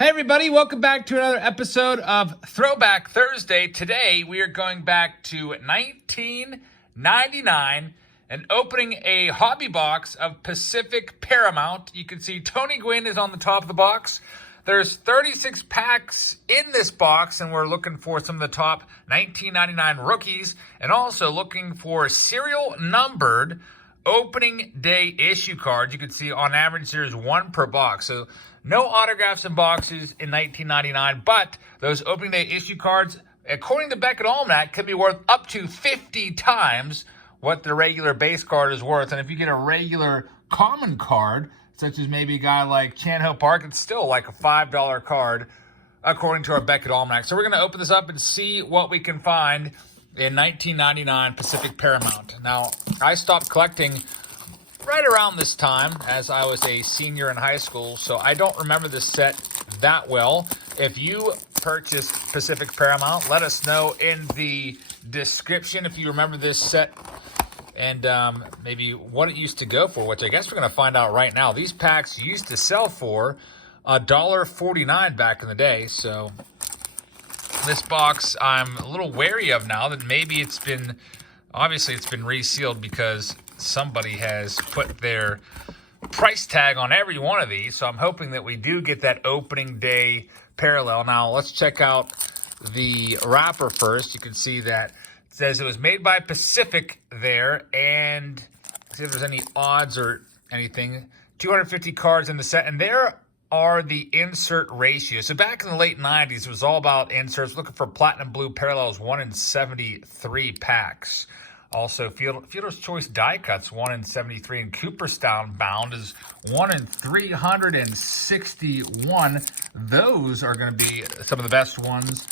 Hey everybody, welcome back to another episode of Throwback Thursday. Today we are going back to 1999 and opening a hobby box of Pacific Paramount. You can see Tony Gwynn is on the top of the box. There's 36 packs in this box, and we're looking for some of the top 1999 rookies and also looking for serial numbered opening day issue cards. You can see on average there's one per box. So no autographs in boxes in 1999, but those opening day issue cards, according to Beckett Almanac, could be worth up to 50 times what the regular base card is worth. And if you get a regular common card, such as maybe a guy like Chan-Ho Park, it's still like a $5 card, according to our Beckett Almanac. So we're going to open this up and see what we can find in 1999 Pacific Paramount. Now, I stopped collecting right around this time as I was a senior in high school, so I don't remember this set that well. If you purchased Pacific Paramount, let us know in the description if you remember this set and maybe what it used to go for, which I guess we're going to find out right now. These packs used to sell for $1.49 back in the day, so this box I'm a little wary of now that maybe it's been resealed because somebody has put their price tag on every one of these. So I'm hoping that we do get that opening day parallel. Now let's check out the wrapper first. You can see that it says it was made by Pacific there, and see if there's any odds or anything. 250 cards in the set, and there are the insert ratios. So back in the late 90s, it was all about inserts, looking for platinum blue parallels, 1 in 73 packs. Also, Fielder's Choice die cuts, 1 in 73, and Cooperstown bound is 1 in 361. Those are going to be some of the best ones.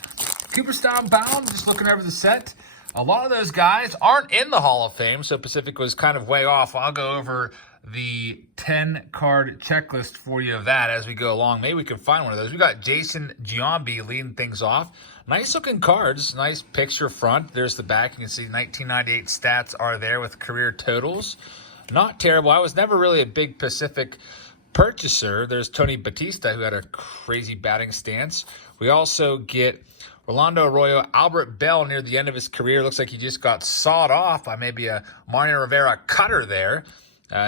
Cooperstown bound, just looking over the set, a lot of those guys aren't in the Hall of Fame, so Pacific was kind of way off. I'll go over the 10-card checklist for you of that as we go along. Maybe we can find one of those. We got Jason Giambi leading things off. Nice looking cards, nice picture front. There's the back. You can see 1998 stats are there with career totals. Not terrible. I was never really a big Pacific purchaser. There's Tony Batista, who had a crazy batting stance. We also get Rolando Arroyo, Albert Bell near the end of his career. Looks like he just got sawed off by maybe a Mariano Rivera cutter there.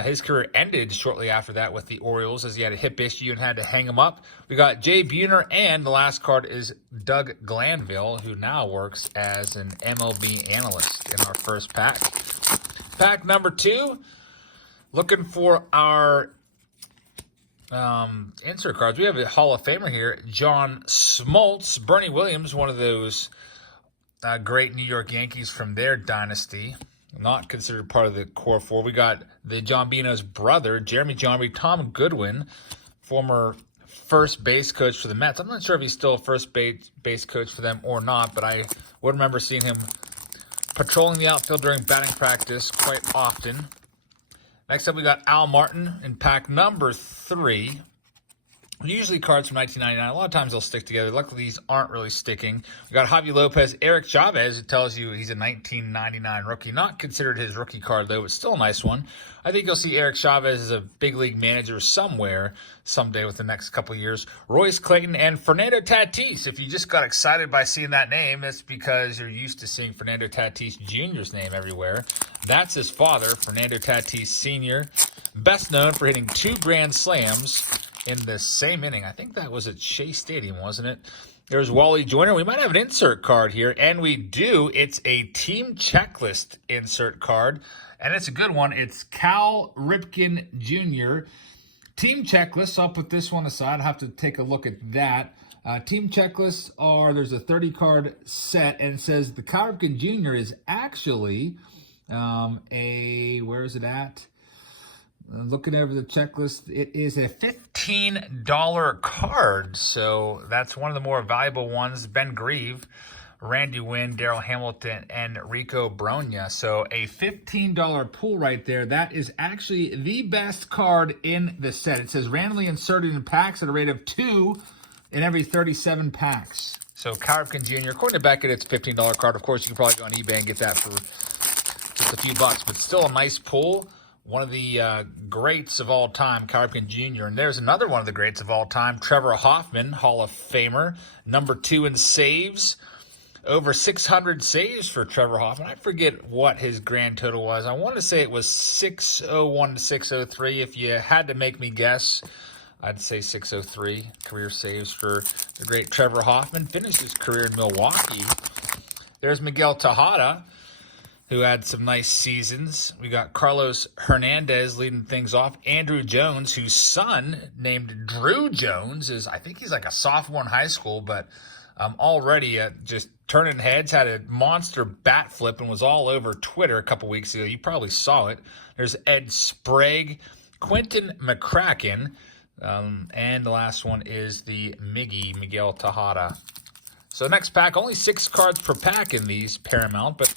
His career ended shortly after that with the Orioles as he had a hip issue and had to hang him up. We got Jay Buhner, and the last card is Doug Glanville, who now works as an MLB analyst in our first pack. Pack number 2, looking for our insert cards. We have a Hall of Famer here, John Smoltz. Bernie Williams, one of those great New York Yankees from their dynasty. Not considered part of the core four. We got the John Bino's brother, Jeremy Johnby, Tom Goodwin, former first base coach for the Mets. I'm not sure if he's still a first base coach for them or not, but I would remember seeing him patrolling the outfield during batting practice quite often. Next up, we got Al Martin in pack number 3. Usually cards from 1999. A lot of times they'll stick together. Luckily, these aren't really sticking. We got Javi Lopez, Eric Chavez. It tells you he's a 1999 rookie. Not considered his rookie card, though, but still a nice one. I think you'll see Eric Chavez as a big league manager somewhere, someday with the next couple of years. Royce Clayton and Fernando Tatis. If you just got excited by seeing that name, it's because you're used to seeing Fernando Tatis Jr.'s name everywhere. That's his father, Fernando Tatis Sr., best known for hitting 2 grand slams in the same inning. I think that was at Shea Stadium, wasn't it? There's Wally Joyner. We might have an insert card here, and we do. It's a team checklist insert card, and it's a good one. It's Cal Ripken Jr. Team checklist. So I'll put this one aside. I'll have to take a look at that. Team checklists are, there's a 30-card set, and it says the Cal Ripken Jr. is actually where is it at? Looking over the checklist, it is a $15 card, so that's one of the more valuable ones. Ben Grieve, Randy Wynn, Darryl Hamilton, and Rico Brogna. So a $15 pool right there. That is actually the best card in the set. It says randomly inserted in packs at a rate of 2 in every 37 packs. So Cal Ripken Jr., according to Beckett, it's a $15 card. Of course, you can probably go on eBay and get that for just a few bucks, but still a nice pull. one of the greats of all time, Ripken Jr. And there's another one of the greats of all time, Trevor Hoffman, Hall of Famer, number 2 in saves. Over 600 saves for Trevor Hoffman. I forget what his grand total was. I want to say it was 601 to 603. If you had to make me guess, I'd say 603 career saves for the great Trevor Hoffman. Finished his career in Milwaukee. There's Miguel Tejada, who had some nice seasons. We got Carlos Hernandez leading things off. Andrew Jones, whose son, named Drew Jones, I think he's like a sophomore in high school, but already just turning heads, had a monster bat flip and was all over Twitter a couple weeks ago. You probably saw it. There's Ed Sprague, Quentin McCracken, and the last one is the Miguel Tejada. So next pack, only 6 cards per pack in these Paramount, but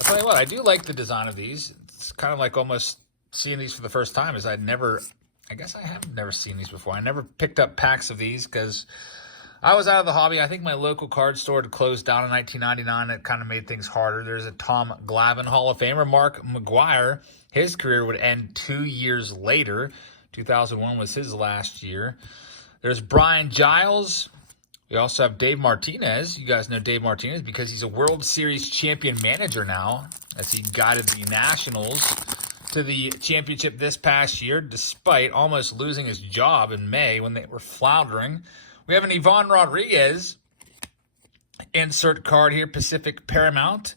I'll tell you what, I do like the design of these. It's kind of like almost seeing these for the first time, as I guess I have never seen these before. I never picked up packs of these because I was out of the hobby. I think my local card store had closed down in 1999. It kind of made things harder. There's a Tom Glavine Hall of Famer, Mark McGwire. His career would end 2 years later. 2001 was his last year. There's Brian Giles. We also have Dave Martinez. You guys know Dave Martinez because he's a World Series champion manager now, as he guided the Nationals to the championship this past year, despite almost losing his job in May when they were floundering. We have an Ivan Rodriguez insert card here, Pacific Paramount,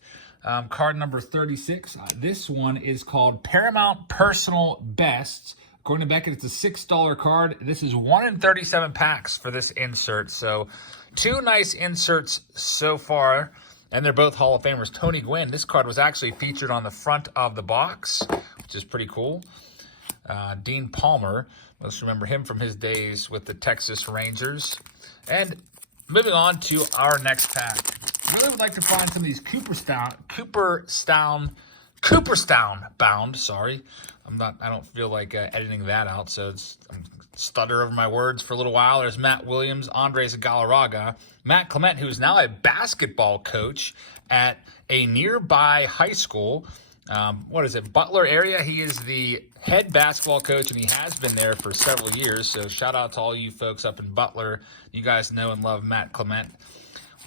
card number 36. This one is called Paramount Personal Bests. According to Beckett, it's a $6 card. This is 1 in 37 packs for this insert. So 2 nice inserts so far, and they're both Hall of Famers. Tony Gwynn, this card was actually featured on the front of the box, which is pretty cool. Dean Palmer, let's remember him from his days with the Texas Rangers. And moving on to our next pack. I really would like to find some of these Cooperstown bound, sorry. I don't feel like editing that out, so I'm stutter over my words for a little while. There's Matt Williams, Andres Galarraga, Matt Clement, who's now a basketball coach at a nearby high school. Butler area. He is the head basketball coach, and he has been there for several years. So shout out to all you folks up in Butler. You guys know and love Matt Clement.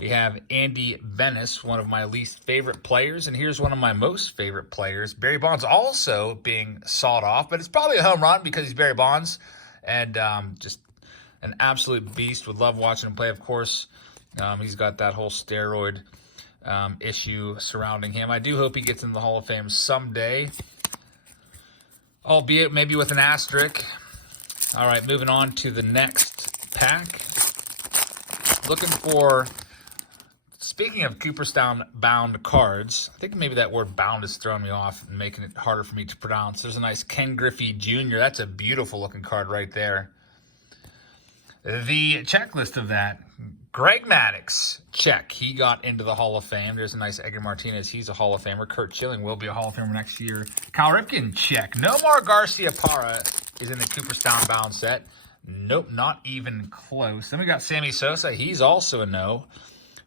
We have Andy Venice, one of my least favorite players, and here's one of my most favorite players. Barry Bonds also being sawed off, but it's probably a home run because he's Barry Bonds, and just an absolute beast. Would love watching him play, of course. He's got that whole steroid issue surrounding him. I do hope he gets into the Hall of Fame someday, albeit maybe with an asterisk. All right, moving on to the next pack. Looking for, speaking of Cooperstown bound cards, I think maybe that word bound is throwing me off and making it harder for me to pronounce. There's a nice Ken Griffey Jr. That's a beautiful looking card right there. The checklist of that, Greg Maddux, check. He got into the Hall of Fame. There's a nice Edgar Martinez. He's a Hall of Famer. Curt Schilling will be a Hall of Famer next year. Cal Ripken, check. Nomar Garcia-Parra is in the Cooperstown bound set. Nope, not even close. Then we got Sammy Sosa. He's also a no.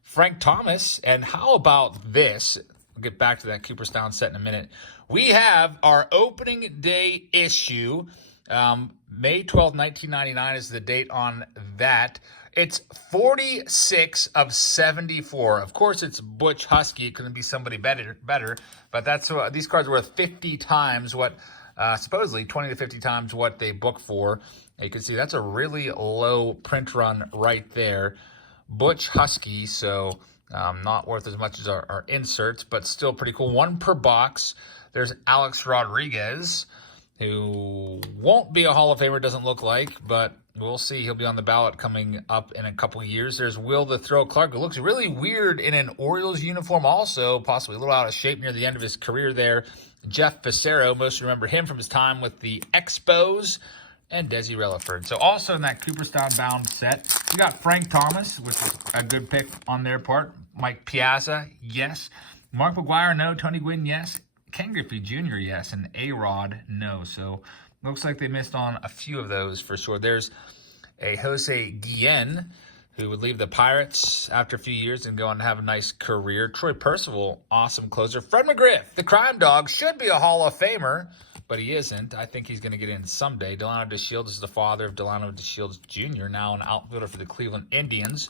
Frank Thomas. And how about this? We'll get back to that Cooperstown set in a minute. We have our opening day issue. May 12th, 1999 is the date on that. It's 46 of 74. Of course, it's Butch Husky. It couldn't be somebody better. But that's these cards are worth 50 times what, supposedly 20 to 50 times what they book for. You can see that's a really low print run right there. Butch Husky, so not worth as much as our inserts, but still pretty cool. 1 per box. There's Alex Rodriguez, who won't be a Hall of Famer, doesn't look like, but we'll see. He'll be on the ballot coming up in a couple of years. There's Will the Throw Clark, who looks really weird in an Orioles uniform also, possibly a little out of shape near the end of his career there. Jeff Facero, most remember him from his time with the Expos, and Desi Relaford. So also in that Cooperstown bound set, we got Frank Thomas, which is a good pick on their part. Mike Piazza, yes. Mark McGwire, no. Tony Gwynn, yes. Ken Griffey Jr., yes. And A-Rod, no. So looks like they missed on a few of those for sure. There's a Jose Guillen, who would leave the Pirates after a few years and go on to have a nice career. Troy Percival, awesome closer. Fred McGriff, the crime dog, should be a Hall of Famer. but he isn't. I think he's going to get in someday. Delano DeShields is the father of Delano DeShields Jr., now an outfielder for the Cleveland Indians.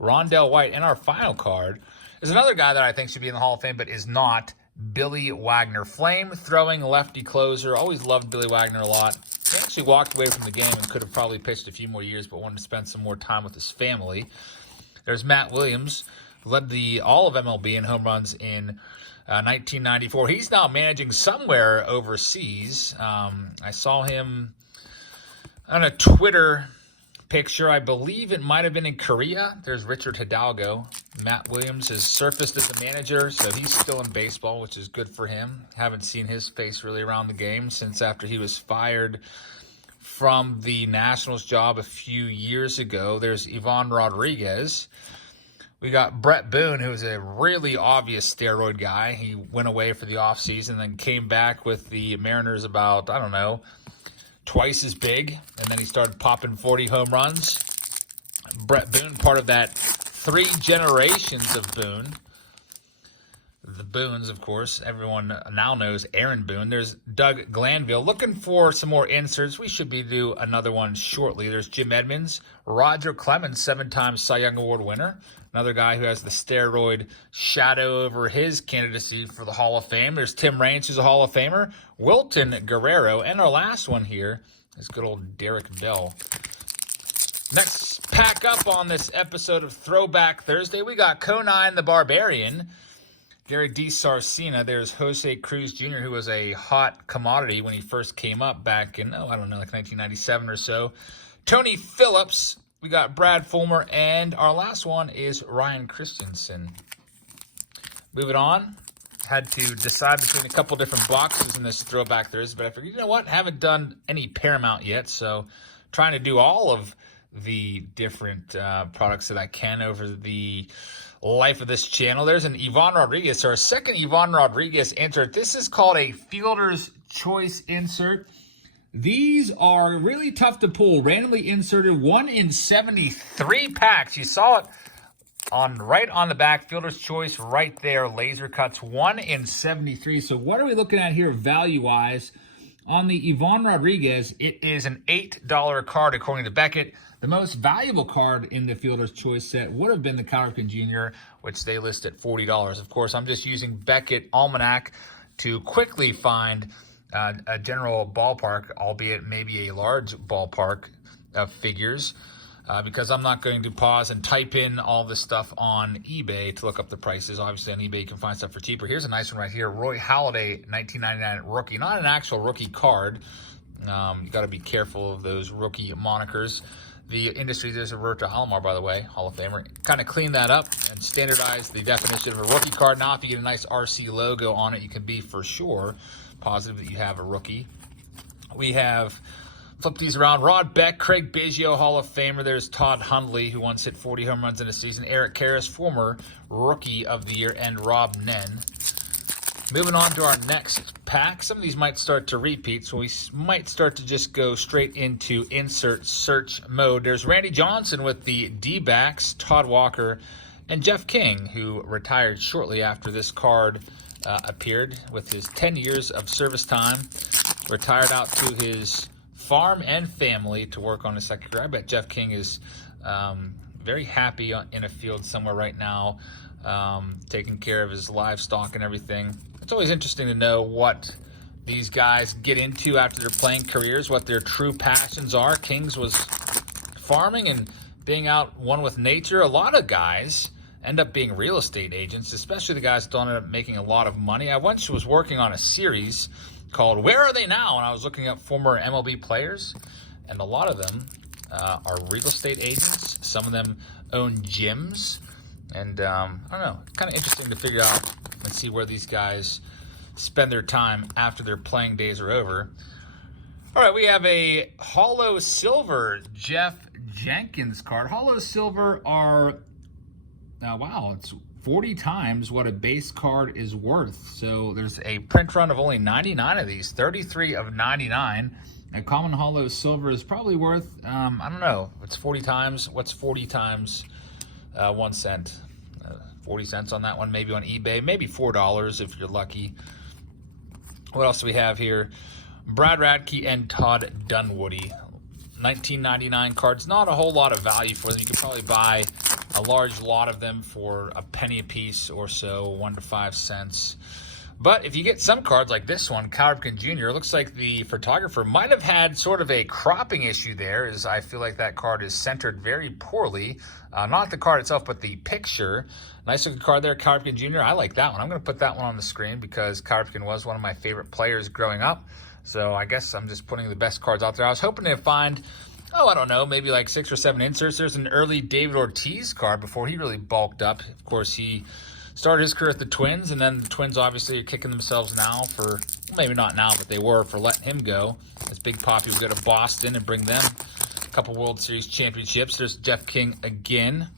Rondell White. And our final card is another guy that I think should be in the Hall of Fame, but is not, Billy Wagner. Flame-throwing lefty closer. Always loved Billy Wagner a lot. He actually walked away from the game and could have probably pitched a few more years, but wanted to spend some more time with his family. There's Matt Williams, led all of MLB in home runs in 1994. He's now managing somewhere overseas. I saw him on a Twitter picture. I believe it might have been in Korea. There's Richard Hidalgo. Matt Williams has surfaced as a manager, so he's still in baseball, which is good for him. Haven't seen his face really around the game since after he was fired from the Nationals job a few years ago. There's Ivan Rodriguez. We got Brett Boone, who is a really obvious steroid guy. He went away for the offseason, then came back with the Mariners about, I don't know, twice as big, and then he started popping 40 home runs. Brett Boone, part of that 3 generations of Boone. The Boones, of course. Everyone now knows Aaron Boone. There's Doug Glanville. Looking for some more inserts. We should be due another one shortly. There's Jim Edmonds. Roger Clemens, 7-time Cy Young Award winner. Another guy who has the steroid shadow over his candidacy for the Hall of Fame. There's Tim Raines, who's a Hall of Famer. Wilton Guerrero. And our last one here is good old Derek Bell. Next pack up on this episode of Throwback Thursday, we got Conan the Barbarian, Gary D. Sarcina. There's Jose Cruz Jr., who was a hot commodity when he first came up back in, like 1997 or so. Tony Phillips. We got Brad Fulmer. And our last one is Ryan Christensen. Moving on. Had to decide between a couple different boxes in this Throwback Thursday, but I figured, you know what? Haven't done any Paramount yet, so trying to do all of the different products that I can over the life of this channel. There's an Ivan Rodriguez, so our second Ivan Rodriguez insert. This is called a Fielder's Choice insert. These are really tough to pull. Randomly inserted, 1 in 73 packs. You saw it right on the back. Fielder's Choice right there. Laser cuts, 1 in 73. So what are we looking at here value-wise? On the Ivan Rodriguez, it is an $8 card according to Beckett. The most valuable card in the Fielder's Choice set would have been the Ripken Jr., which they list at $40. Of course, I'm just using Beckett Almanac to quickly find a general ballpark, albeit maybe a large ballpark of figures, because I'm not going to pause and type in all this stuff on eBay to look up the prices. Obviously, on eBay, you can find stuff for cheaper. Here's a nice one right here. Roy Halladay, 1999 rookie. Not an actual rookie card. You got to be careful of those rookie monikers. The industry does revert to Alomar, by the way, Hall of Famer. Kind of clean that up and standardize the definition of a rookie card. Now, if you get a nice RC logo on it, you can be for sure positive that you have a rookie. We have flip these around. Rod Beck, Craig Biggio, Hall of Famer. There's Todd Hundley, who once hit 40 home runs in a season. Eric Karras, former Rookie of the Year, and Rob Nen. Moving on to our next pack. Some of these might start to repeat, so we might start to just go straight into insert search mode. There's Randy Johnson with the D-backs, Todd Walker, and Jeff King, who retired shortly after this card appeared with his 10 years of service time. Retired out to his farm and family to work on his second career. I bet Jeff King is very happy in a field somewhere right now, taking care of his livestock and everything. It's always interesting to know what these guys get into after their playing careers, what their true passions are. King's was farming and being out one with nature. A lot of guys end up being real estate agents, especially the guys that don't end up making a lot of money. I once was working on a series called Where Are They Now? And I was looking up former MLB players, and a lot of them are real estate agents. Some of them own gyms. And I don't know, kind of interesting to figure out and see where these guys spend their time after their playing days are over. All right, we have a Hollow Silver Jeff Jenkins card. Hollow Silver are, wow, it's 40 times what a base card is worth. So there's a print run of only 99 of these, 33 of 99. A common Hollow Silver is probably worth, I don't know, it's 40 times. What's 40 times 1 cent? 40 cents on that one, maybe on eBay, maybe $4 if you're lucky. What else do we have here? Brad Radke and Todd Dunwoody. 1999 cards, not a whole lot of value for them. You could probably buy a large lot of them for a penny a piece or so, 1 to 5 cents. But if you get some cards like this one, Ripken Jr., it looks like the photographer might have had sort of a cropping issue there, as I feel like that card is centered very poorly. Not the card itself, but the picture. Nice looking card there, Ripken Jr. I like that one. I'm going to put that one on the screen because Ripken was one of my favorite players growing up. So I guess I'm just putting the best cards out there. I was hoping to find, I don't know, maybe like 6 or 7 inserts. There's an early David Ortiz card before he really bulked up. Of course, he started his career at the Twins, and then the Twins obviously are kicking themselves now for, maybe not now, but they were for letting him go. As Big Poppy would go to Boston and bring them a couple World Series championships. There's Jeff King again.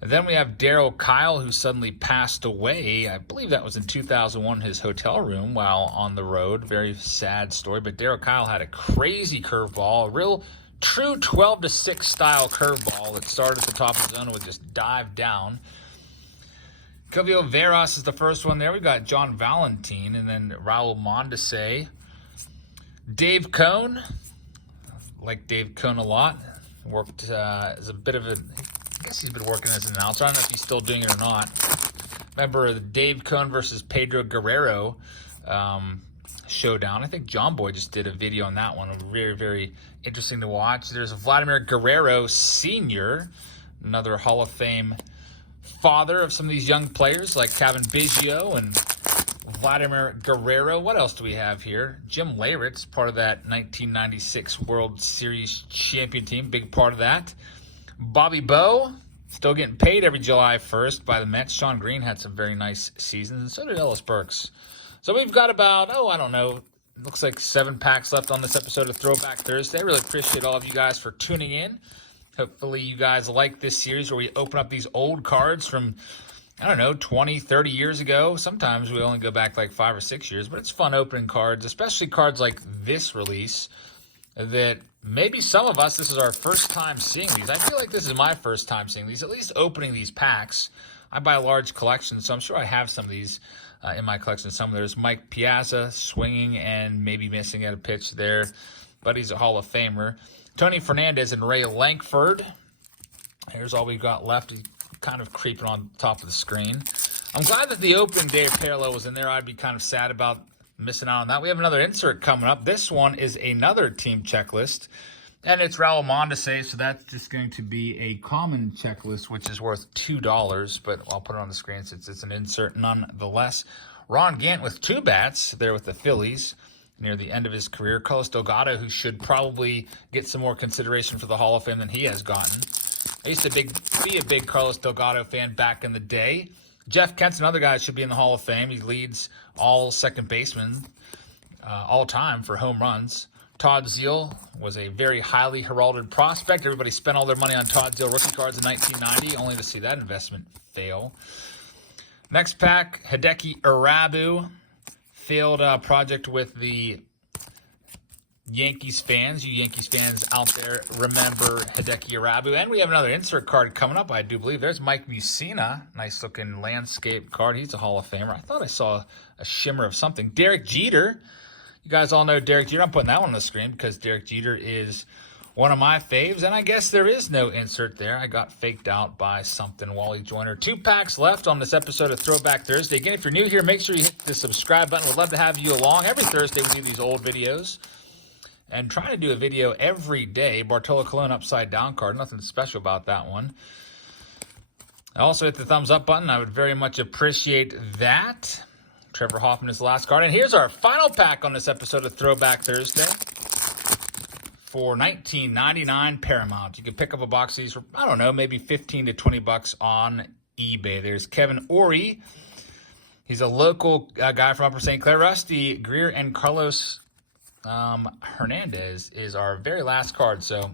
And then we have Darryl Kile, who suddenly passed away. I believe that was in 2001 in his hotel room while on the road. Very sad story. But Darryl Kile had a crazy curveball, a real true 12-6 style curveball that started at the top of the zone and would just dive down. Cavio Veras is the first one there. We got John Valentine and then Raul Mondesi. Dave Cone. I like Dave Cone a lot. Worked as a bit of a... I guess he's been working as an announcer. I don't know if he's still doing it or not. Remember the Dave Cone versus Pedro Guerrero showdown. I think John Boy just did a video on that one. Very, very interesting to watch. There's Vladimir Guerrero Sr., another Hall of Fame father of some of these young players like Kevin Biggio and Vladimir Guerrero. What else do we have here? Jim Leyritz, part of that 1996 World Series champion team. Big part of that. Bobby Bowe, still getting paid every July 1st by the Mets. Sean Green had some very nice seasons, and so did Ellis Burks. So we've got about, looks like 7 packs left on this episode of Throwback Thursday. I really appreciate all of you guys for tuning in. Hopefully you guys like this series where we open up these old cards from, 20, 30 years ago. Sometimes we only go back like 5 or 6 years, but it's fun opening cards, especially cards like this release that maybe some of us, this is our first time seeing these. I feel like this is my first time seeing these, at least opening these packs. I buy a large collection, so I'm sure I have some of these in my collection. There's Mike Piazza swinging and maybe missing at a pitch there, but he's a Hall of Famer. Tony Hernandez and Ray Lankford. Here's all we've got left. He's kind of creeping on top of the screen. I'm glad that the opening day parallel was in there. I'd be kind of sad about missing out on that. We have another insert coming up. This one is another team checklist, and it's Raul Mondesi, so that's just going to be a common checklist, which is worth $2, but I'll put it on the screen since it's an insert nonetheless. Ron Gant with 2 bats there with the Phillies near the end of his career. Carlos Delgado, who should probably get some more consideration for the Hall of Fame than he has gotten. I used to be a big Carlos Delgado fan back in the day. Jeff Kent's another guy that should be in the Hall of Fame. He leads all second basemen all time for home runs. Todd Zeile was a very highly heralded prospect. Everybody spent all their money on Todd Zeile rookie cards in 1990, only to see that investment fail. Next pack, Hideki Irabu. Failed project with the Yankees fans. You Yankees fans out there remember Hideki Irabu. And we have another insert card coming up, I do believe. There's Mike Mussina. Nice looking landscape card. He's a Hall of Famer. I thought I saw a shimmer of something. Derek Jeter. You guys all know Derek Jeter. I'm putting that one on the screen because Derek Jeter is one of my faves. And I guess there is no insert there. I got faked out by something. Wally Joyner. 2 packs left on this episode of Throwback Thursday. Again, if you're new here, make sure you hit the subscribe button. We'd love to have you along. Every Thursday we do these old videos. And trying to do a video every day. Bartolo Colon upside down card. Nothing special about that one. I also hit the thumbs up button. I would very much appreciate that. Trevor Hoffman is the last card. And here's our final pack on this episode of Throwback Thursday for $19.99 Paramount. You can pick up a box of these for, maybe $15 to $20 on eBay. There's Kevin Ory. He's a local guy from Upper St. Clair. Rusty Greer and Carlos Hernandez is our very last card. So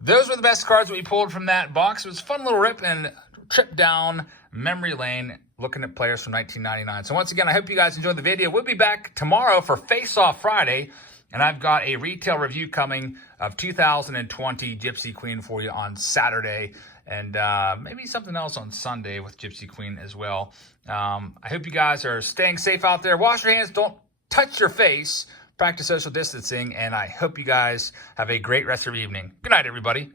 those were the best cards that we pulled from that box. It was a fun little rip and trip down memory lane looking at players from 1999. So once again, I hope you guys enjoyed the video. We'll be back tomorrow for Face Off Friday, and I've got a retail review coming of 2020 Gypsy Queen for you on Saturday, and maybe something else on Sunday with Gypsy Queen as well. I hope you guys are staying safe out there. Wash your hands. Don't touch your face. practice social distancing, and I hope you guys have a great rest of your evening. Good night, everybody.